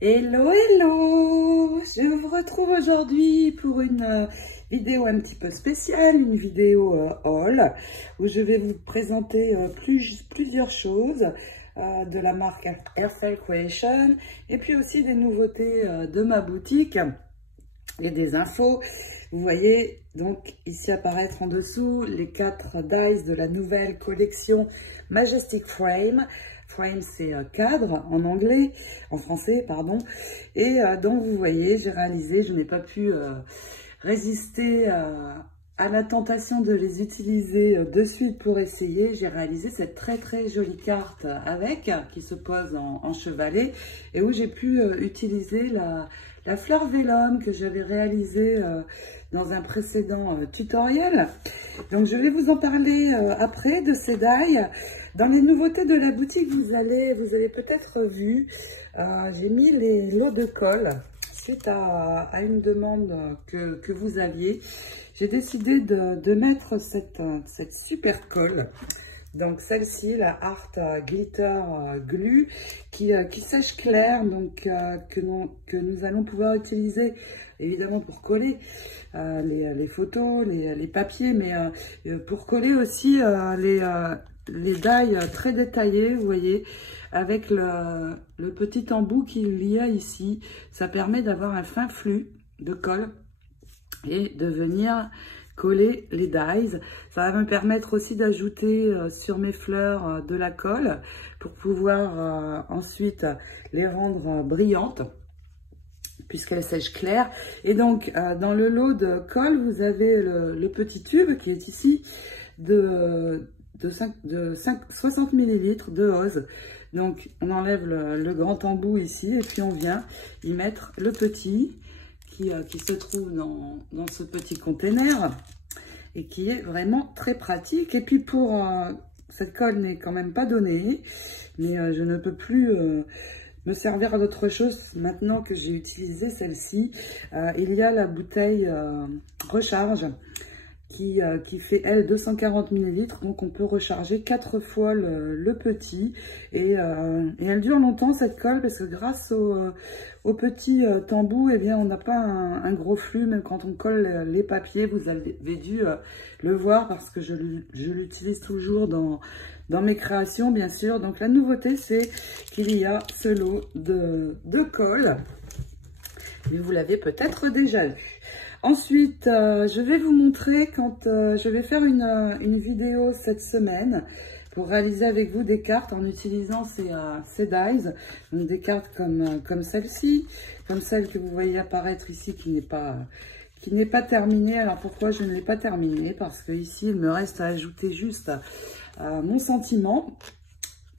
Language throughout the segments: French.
Hello, hello! Je vous retrouve aujourd'hui pour une vidéo un petit peu spéciale, une vidéo haul, où je vais vous présenter plusieurs choses de la marque Airfare Creation, et puis aussi des nouveautés de ma boutique et des infos. Vous voyez donc ici apparaître en dessous les 4 dies de la nouvelle collection Majestic Frame. Frame, c'est cadre en anglais, en français, pardon. Et donc, vous voyez, j'ai réalisé, je n'ai pas pu résister à la tentation de les utiliser de suite pour essayer. J'ai réalisé cette très jolie carte avec, qui se pose en chevalet, et où j'ai pu utiliser la fleur vélum que j'avais réalisée dans un précédent tutoriel. Donc, je vais vous en parler après de ces dies. Dans les nouveautés de la boutique, vous avez peut-être vu, j'ai mis les lots de colle suite à une demande que vous aviez. J'ai décidé de mettre cette super colle. Donc celle-ci, la Art Glitter Glue, qui sèche clair, donc que nous allons pouvoir utiliser évidemment pour coller les photos, les papiers, mais pour coller aussi les dies très détaillés, vous voyez, avec le petit embout qu'il y a ici. Ça permet d'avoir un fin flux de colle et de venir coller les dies. Ça va me permettre aussi d'ajouter sur mes fleurs de la colle pour pouvoir ensuite les rendre brillantes, puisqu'elle sèche clair. Et donc, dans le lot de colle, vous avez le petit tube qui est ici de 60 ml de hose. Donc, on enlève le grand embout ici et puis on vient y mettre le petit qui se trouve dans ce petit container et qui est vraiment très pratique. Et puis, cette colle n'est quand même pas donnée, mais je ne peux plus me servir d'autre chose maintenant que j'ai utilisé celle-ci. Il y a la bouteille recharge qui fait, elle, 240 ml. Donc, on peut recharger 4 fois le petit. Et elle dure longtemps, cette colle, parce que grâce au petit embout, eh bien, on n'a pas un gros flux, même quand on colle les papiers. Vous avez dû le voir, parce que je l'utilise toujours dans mes créations, bien sûr. Donc, la nouveauté, c'est qu'il y a ce lot de colle. Mais vous l'avez peut-être déjà vu. Ensuite, je vais vous montrer quand je vais faire une vidéo cette semaine pour réaliser avec vous des cartes en utilisant ces dies. Donc des cartes comme celle-ci, comme celle que vous voyez apparaître ici qui n'est pas terminée. Alors pourquoi je ne l'ai pas terminée? Parce que ici il me reste à ajouter juste mon sentiment.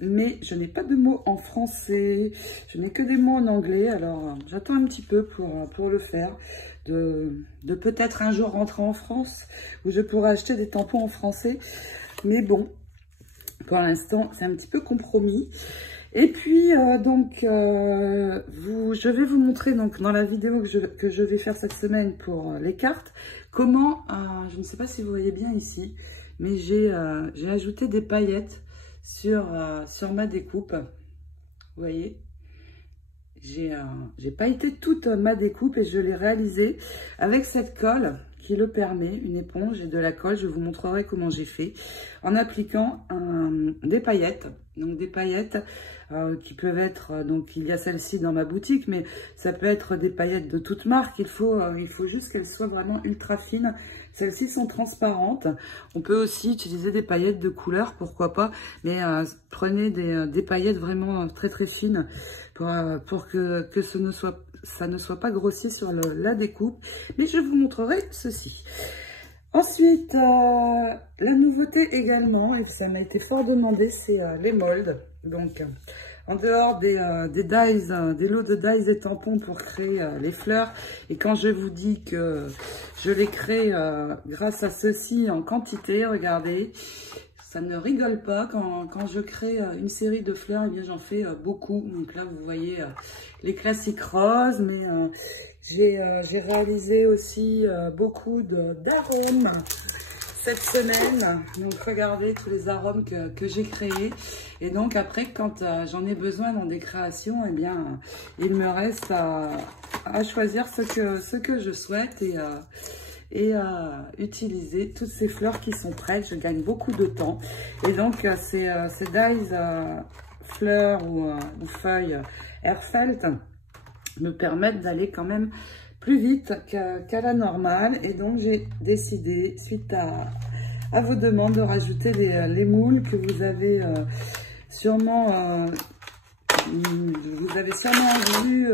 Mais je n'ai pas de mots en français, je n'ai que des mots en anglais, alors j'attends un petit peu pour le faire, de peut-être un jour rentrer en France, où je pourrai acheter des tampons en français, mais bon, pour l'instant c'est un petit peu compromis. Et puis je vais vous montrer donc dans la vidéo que je vais faire cette semaine pour les cartes, comment, je ne sais pas si vous voyez bien ici, mais j'ai ajouté des paillettes sur ma découpe. Vous voyez, j'ai pailleté toute ma découpe et je l'ai réalisée avec cette colle qui le permet, une éponge et de la colle. Je vous montrerai comment j'ai fait en appliquant des paillettes. Donc des paillettes qui peuvent être, donc il y a celle-ci dans ma boutique, mais ça peut être des paillettes de toute marque. Il faut juste qu'elles soient vraiment ultra fines. Celles-ci sont transparentes. On peut aussi utiliser des paillettes de couleur, pourquoi pas, mais prenez des paillettes vraiment très fines pour que ça ne soit pas grossi sur la découpe. Mais je vous montrerai ceci. Ensuite, la nouveauté également, et ça m'a été fort demandé, c'est les molds. Donc, en dehors des dies, des lots de dies et tampons pour créer les fleurs. Et quand je vous dis que je les crée grâce à ceci en quantité, regardez, ça ne rigole pas. Quand je crée une série de fleurs, eh bien j'en fais beaucoup. Donc là, vous voyez les classiques roses, mais j'ai réalisé aussi beaucoup d'arômes. cette semaine. Donc regardez tous les arômes que j'ai créés. Et donc après, quand j'en ai besoin dans des créations, eh bien, il me reste à choisir ce que je souhaite et à utiliser toutes ces fleurs qui sont prêtes. Je gagne beaucoup de temps. Et donc ces dies fleurs ou feuilles Airfelt me permettent d'aller quand même plus vite qu'à la normale. Et donc j'ai décidé, suite à vos demandes, de rajouter les moules que vous avez sûrement vu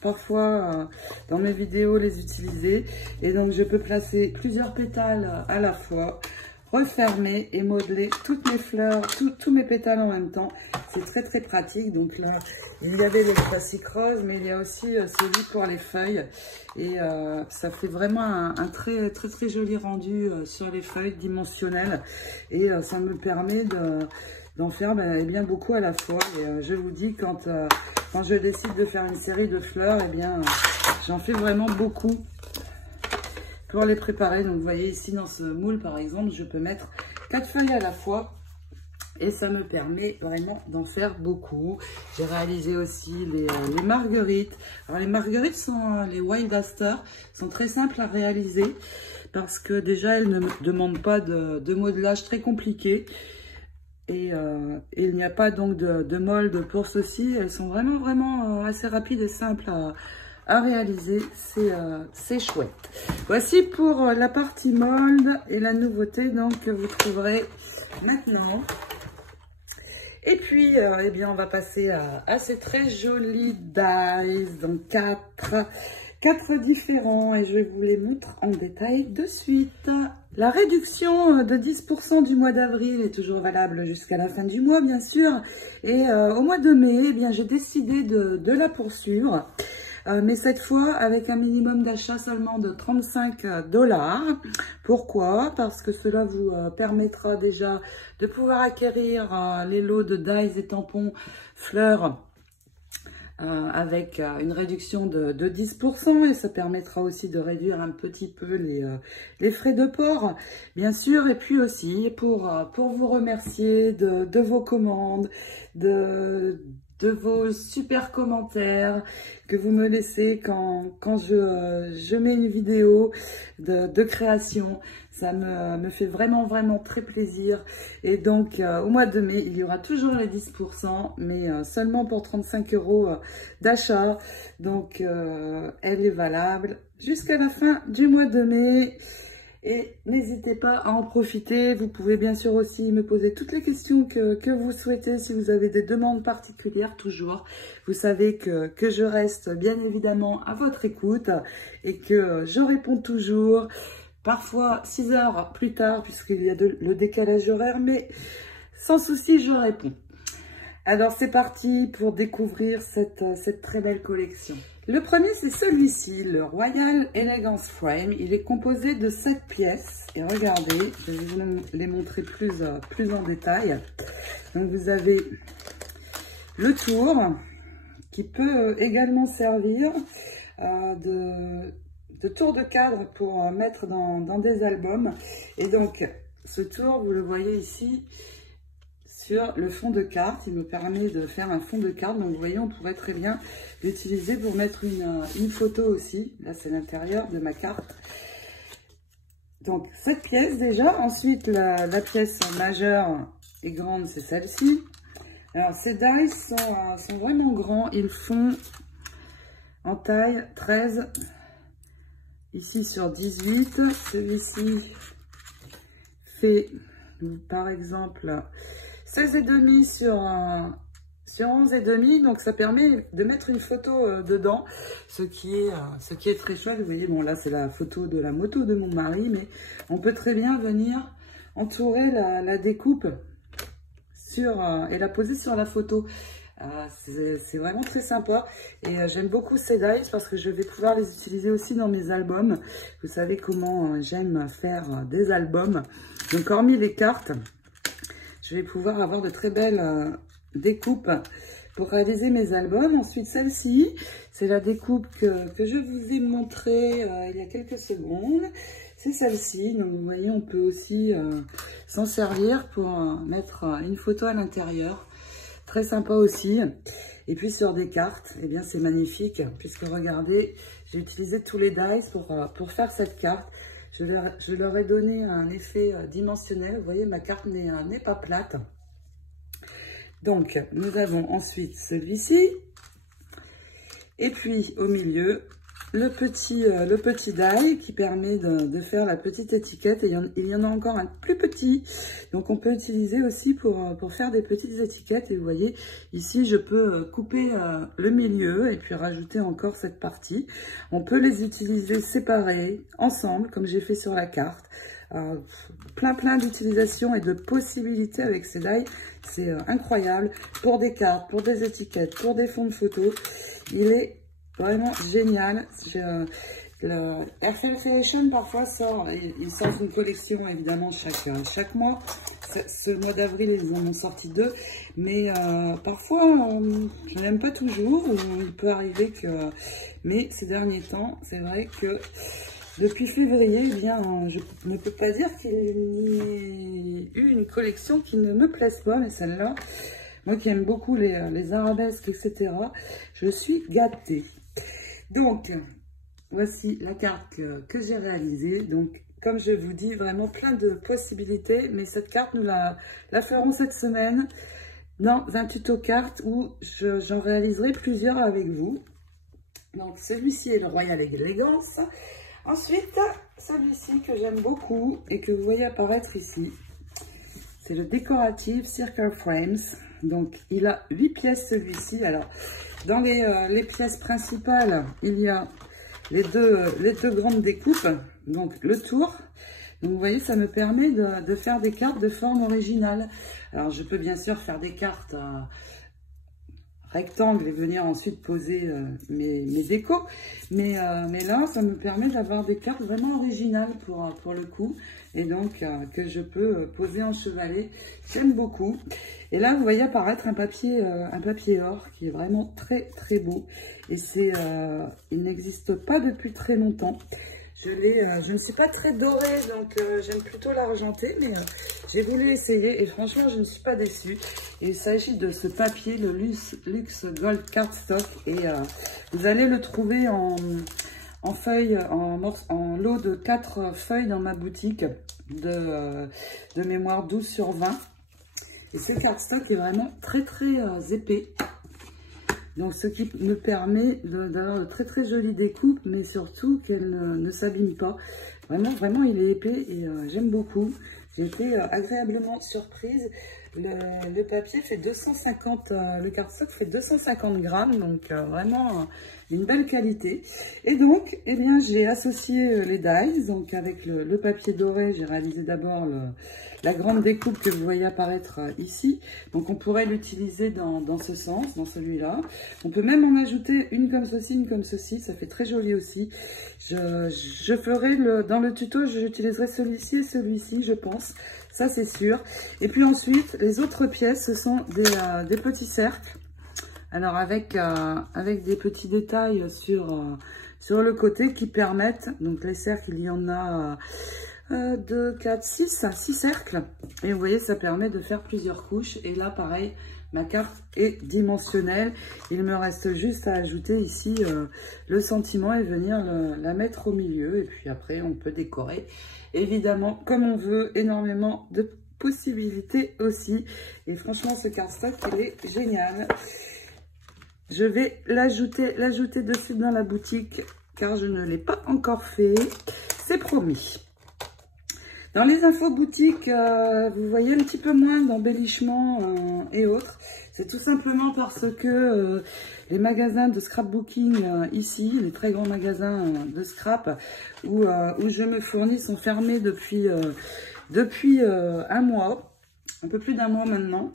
parfois dans mes vidéos les utiliser. Et donc je peux placer plusieurs pétales à la fois, refermer et modeler toutes mes fleurs, tous mes pétales en même temps. C'est très très pratique. Donc là, il y avait les classiques roses, mais il y a aussi celui pour les feuilles. Et ça fait vraiment un très très très joli rendu sur les feuilles dimensionnelles. Et ça me permet d'en faire bien beaucoup à la fois. Et je vous dis, quand je décide de faire une série de fleurs, eh bien j'en fais vraiment beaucoup pour les préparer. Donc vous voyez ici dans ce moule par exemple, je peux mettre 4 feuilles à la fois et ça me permet vraiment d'en faire beaucoup. J'ai réalisé aussi les marguerites. Alors les marguerites les Wild Aster sont très simples à réaliser parce que déjà elles ne demandent pas de modelage très compliqué. Et il n'y a pas donc de molde pour ceci. Elles sont vraiment assez rapides et simples à réaliser. C'est chouette. Voici pour la partie mold et la nouveauté donc que vous trouverez maintenant. Et puis eh bien on va passer à ces très jolis dies, donc quatre différents, et je vous les montre en détail de suite. La réduction de 10% du mois d'avril est toujours valable jusqu'à la fin du mois, bien sûr. Et au mois de mai, eh bien j'ai décidé de la poursuivre. Mais cette fois avec un minimum d'achat seulement de 35 $. Pourquoi? Parce que cela vous permettra déjà de pouvoir acquérir les lots de dies et tampons fleurs avec une réduction de 10%, et ça permettra aussi de réduire un petit peu les frais de port, bien sûr. Et puis aussi pour vous remercier de vos commandes, de vos super commentaires que vous me laissez quand je mets une vidéo de création. Ça me fait vraiment très plaisir. Et donc au mois de mai, il y aura toujours les 10%, mais seulement pour 35 € d'achat. Donc elle est valable jusqu'à la fin du mois de mai. Et n'hésitez pas à en profiter. Vous pouvez bien sûr aussi me poser toutes les questions que vous souhaitez. Si vous avez des demandes particulières, toujours. Vous savez que je reste bien évidemment à votre écoute et que je réponds toujours. Parfois 6 heures plus tard, puisqu'il y a le décalage horaire, mais sans souci, je réponds. Alors c'est parti pour découvrir cette très belle collection. Le premier, c'est celui-ci, le Royal Elegance Frame. Il est composé de 7 pièces. Et regardez, je vais vous les montrer plus en détail. Donc vous avez le tour qui peut également servir de tour de cadre pour mettre dans des albums. Et donc ce tour, vous le voyez ici sur le fond de carte. Il me permet de faire un fond de carte. Donc vous voyez, on pourrait très bien l'utiliser pour mettre une photo aussi. Là c'est l'intérieur de ma carte. Donc cette pièce déjà. Ensuite la pièce majeure et grande, c'est celle-ci. Alors ces dies sont vraiment grands. Ils font en taille 13 ici sur 18. Celui-ci fait par exemple 16,5 sur 11,5, donc ça permet de mettre une photo dedans, ce qui est très chouette. Vous voyez, bon là c'est la photo de la moto de mon mari, mais on peut très bien venir entourer la découpe et la poser sur la photo. C'est vraiment très sympa, et j'aime beaucoup ces dies parce que je vais pouvoir les utiliser aussi dans mes albums. Vous savez comment j'aime faire des albums. Donc hormis les cartes, je vais pouvoir avoir de très belles découpes pour réaliser mes albums. Ensuite, celle-ci, c'est la découpe que je vous ai montrée il y a quelques secondes. c'est celle-ci. Donc vous voyez, on peut aussi s'en servir pour mettre une photo à l'intérieur. Très sympa aussi. Et puis sur des cartes, eh bien c'est magnifique, puisque regardez, j'ai utilisé tous les dies pour faire cette carte. Je leur ai donné un effet dimensionnel. Vous voyez, ma carte n'est pas plate. Donc, nous avons ensuite celui-ci. Et puis, au milieu, le petit die qui permet de faire la petite étiquette. Et il y en a encore un plus petit. Donc, on peut utiliser aussi pour faire des petites étiquettes. Et vous voyez, ici, je peux couper le milieu et puis rajouter encore cette partie. On peut les utiliser séparés, ensemble, comme j'ai fait sur la carte. Plein d'utilisations et de possibilités avec ces die. C'est incroyable. Pour des cartes, pour des étiquettes, pour des fonds de photos. Il est vraiment génial. Le RFL Creation parfois sort, ils sortent une collection évidemment chaque mois. Ce mois d'avril, ils en ont sorti 2. Mais parfois, je n'aime pas toujours. Il peut arriver que... Mais ces derniers temps, c'est vrai que depuis février, eh bien, je ne peux pas dire qu'il y ait eu une collection qui ne me plaise pas, mais celle-là, moi qui aime beaucoup les arabesques, etc., je suis gâtée. Donc, voici la carte que j'ai réalisée. Donc, comme je vous dis, vraiment plein de possibilités, mais cette carte, nous la ferons cette semaine dans un tuto carte où j'en réaliserai plusieurs avec vous. Donc, celui-ci est le Royal Elegance. Ensuite, celui-ci que j'aime beaucoup et que vous voyez apparaître ici, c'est le Decorative Circle Frames. Donc, il a 8 pièces celui-ci. Alors, dans les pièces principales, il y a les deux grandes découpes, donc le tour. Donc, vous voyez, ça me permet de faire des cartes de forme originale. Alors, je peux bien sûr faire des cartes rectangle et venir ensuite poser mes décos, mais là ça me permet d'avoir des cartes vraiment originales pour le coup, et donc que je peux poser en chevalet. J'aime beaucoup. Et là vous voyez apparaître un papier or qui est vraiment très beau, et il n'existe pas depuis très longtemps. Je ne suis pas très dorée, donc j'aime plutôt l'argenté, mais j'ai voulu essayer et franchement, je ne suis pas déçue. Et il s'agit de ce papier, le Luxe Gold Cardstock, et vous allez le trouver en feuilles, en lot de 4 feuilles dans ma boutique de mémoire 12/20. Et ce cardstock est vraiment très épais. Donc, ce qui me permet d'avoir de très jolies découpes, mais surtout qu'elles ne s'abîment pas. Vraiment, il est épais et j'aime beaucoup. J'ai été agréablement surprise. Le papier fait 250, le cardstock fait 250 grammes, donc vraiment une belle qualité. Et donc, eh bien, j'ai associé les dies. Donc, avec le papier doré, j'ai réalisé d'abord la grande découpe que vous voyez apparaître ici. Donc, on pourrait l'utiliser dans ce sens, dans celui-là. On peut même en ajouter une comme ceci, une comme ceci. Ça fait très joli aussi. Je ferai dans le tuto, j'utiliserai celui-ci et celui-ci, je pense. Ça, c'est sûr. Et puis ensuite, les autres pièces, ce sont des petits cercles. Alors, avec des petits détails sur le côté qui permettent, donc les cercles, il y en a 2, 4, 6 cercles. Et vous voyez, ça permet de faire plusieurs couches. Et là, pareil, ma carte est dimensionnelle. Il me reste juste à ajouter ici le sentiment et venir la mettre au milieu. Et puis après, on peut décorer, évidemment, comme on veut. Énormément de possibilités aussi. Et franchement, ce cardstock, il est génial. Je vais l'ajouter de suite dans la boutique, car je ne l'ai pas encore fait. C'est promis. Dans les infos boutiques, vous voyez un petit peu moins d'embellissement et autres. C'est tout simplement parce que les magasins de scrapbooking ici, les très grands magasins de scrap où je me fournis, sont fermés depuis un mois, un peu plus d'un mois maintenant.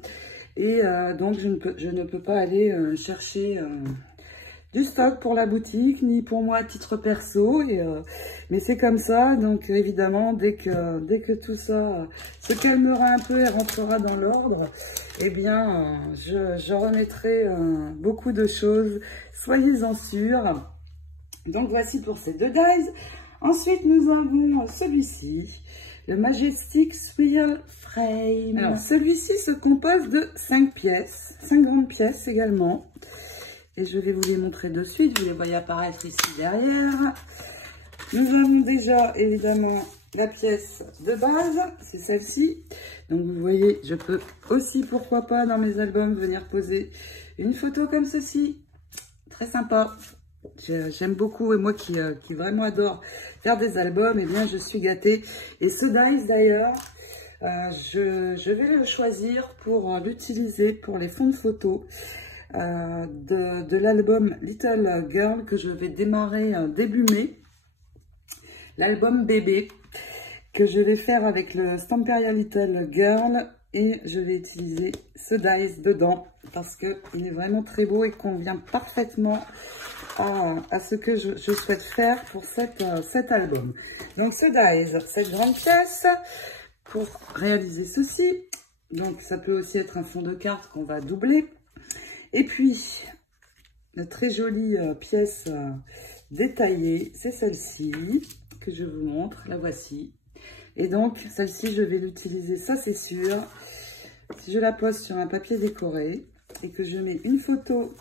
Et donc, je ne peux pas aller chercher du stock pour la boutique, ni pour moi à titre perso. Mais c'est comme ça. Donc, évidemment, dès que tout ça se calmera un peu et rentrera dans l'ordre, eh bien, je remettrai beaucoup de choses. Soyez-en sûrs. Donc, voici pour ces deux dies. Ensuite, nous avons celui-ci, le Majestic Swirl Frame. Alors, celui-ci se compose de 5 pièces, 5 grandes pièces également. Et je vais vous les montrer de suite, vous les voyez apparaître ici derrière. Nous avons déjà, évidemment, la pièce de base, c'est celle-ci. Donc, vous voyez, je peux aussi, pourquoi pas, dans mes albums, venir poser une photo comme ceci. Très sympa. J'aime beaucoup, et moi qui vraiment adore faire des albums, et bien je suis gâtée. Et ce dies d'ailleurs, je vais le choisir pour l'utiliser pour les fonds de photos de l'album Little Girl que je vais démarrer début mai. L'album bébé que je vais faire avec le Stamperia Little Girl, et je vais utiliser ce dies dedans parce qu'il est vraiment très beau et convient parfaitement à ce que je souhaite faire pour cet album. Donc ce dies, cette grande pièce, pour réaliser ceci, donc ça peut aussi être un fond de carte qu'on va doubler. Et puis, la très jolie pièce détaillée, c'est celle-ci que je vous montre, la voici. Et donc, celle-ci, je vais l'utiliser, ça c'est sûr. Si je la pose sur un papier décoré et que je mets une photo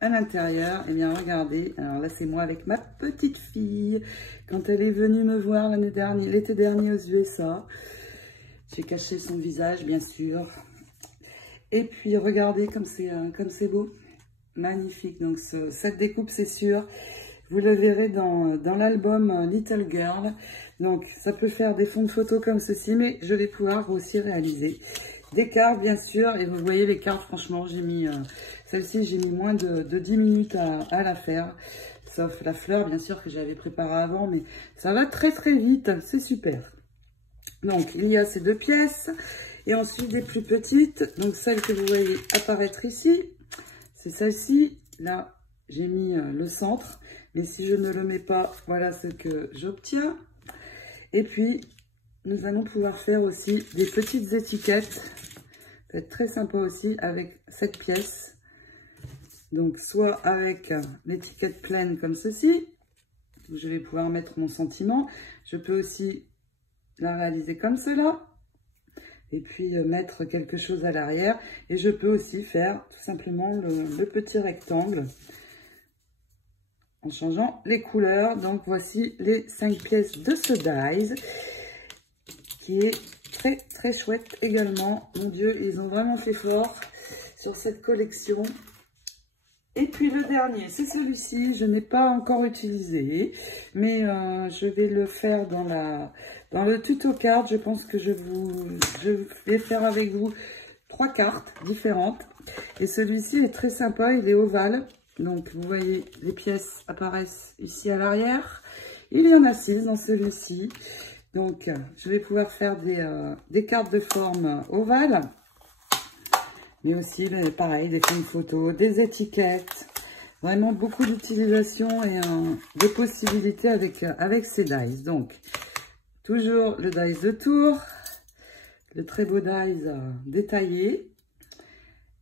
à l'intérieur, et bien regardez, alors là c'est moi avec ma petite fille, quand elle est venue me voir l'été dernier aux USA. J'ai caché son visage, bien sûr. Et puis, regardez comme c'est beau. Magnifique. Donc, cette découpe, c'est sûr. Vous le verrez dans l'album Little Girl. Donc, ça peut faire des fonds de photos comme ceci, mais je vais pouvoir aussi réaliser des cartes, bien sûr. Et vous voyez, les cartes, franchement, j'ai mis... celle-ci, j'ai mis moins de 10 minutes à la faire. Sauf la fleur, bien sûr, que j'avais préparée avant. Mais ça va très, très vite. C'est super. Donc, il y a ces deux pièces. Et ensuite, des plus petites. Donc, celle que vous voyez apparaître ici, c'est celle-ci. Là, j'ai mis le centre. Mais si je ne le mets pas, voilà ce que j'obtiens. Et puis, nous allons pouvoir faire aussi des petites étiquettes. Ça va être très sympa aussi avec cette pièce. Donc, soit avec l'étiquette pleine comme ceci. Je vais pouvoir mettre mon sentiment. Je peux aussi la réaliser comme cela. Et puis mettre quelque chose à l'arrière. Et je peux aussi faire tout simplement le petit rectangle en changeant les couleurs. Donc voici les 5 pièces de ce dies qui est très très chouette également. Mon Dieu, ils ont vraiment fait fort sur cette collection. Et puis le dernier, c'est celui-ci. Je n'ai pas encore utilisé, mais je vais le faire dans le tuto carte. Je pense que je vais faire avec vous 3 cartes différentes. Et celui-ci est très sympa, il est ovale. Donc vous voyez, les pièces apparaissent ici à l'arrière. Il y en a 6 dans celui-ci. Donc je vais pouvoir faire des cartes de forme ovale. Mais aussi, pareil, des fonds de photos, des étiquettes. Vraiment beaucoup d'utilisation et des possibilités avec ces dies. Donc, toujours le dies de tour, le très beau dies détaillé.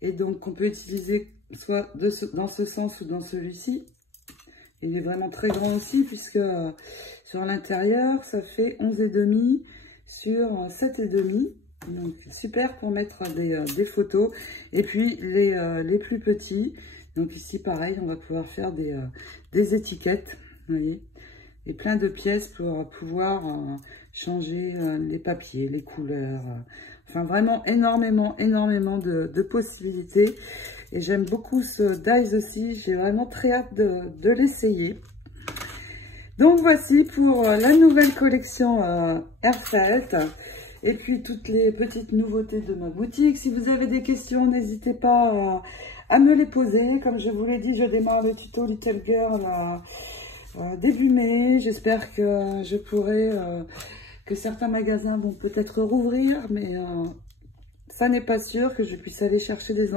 Et donc, on peut utiliser soit dans ce sens ou dans celui-ci. Il est vraiment très grand aussi, puisque sur l'intérieur, ça fait 11,5 sur 7,5. Donc, super pour mettre des photos. Et puis, les plus petits. Donc, ici, pareil, on va pouvoir faire des étiquettes. Vous voyez. Et plein de pièces pour pouvoir changer les papiers, les couleurs. Enfin, vraiment énormément de possibilités. Et j'aime beaucoup ce dies aussi. J'ai vraiment très hâte de l'essayer. Donc, voici pour la nouvelle collection Airfelt. Et puis, toutes les petites nouveautés de ma boutique. Si vous avez des questions, n'hésitez pas à me les poser. Comme je vous l'ai dit, je démarre le tuto Little Girl début mai. J'espère que je pourrai, que certains magasins vont peut-être rouvrir, mais ça n'est pas sûr que je puisse aller chercher des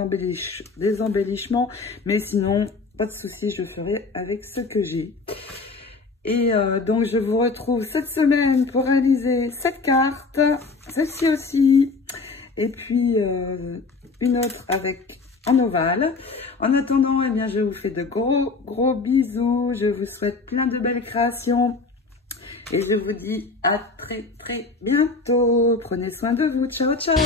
embellissements. Mais sinon, pas de souci, je ferai avec ce que j'ai. Et donc, je vous retrouve cette semaine pour réaliser cette carte, celle-ci aussi, et puis une autre en ovale. En attendant, eh bien, je vous fais de gros bisous. Je vous souhaite plein de belles créations. Et je vous dis à très bientôt. Prenez soin de vous. Ciao, ciao.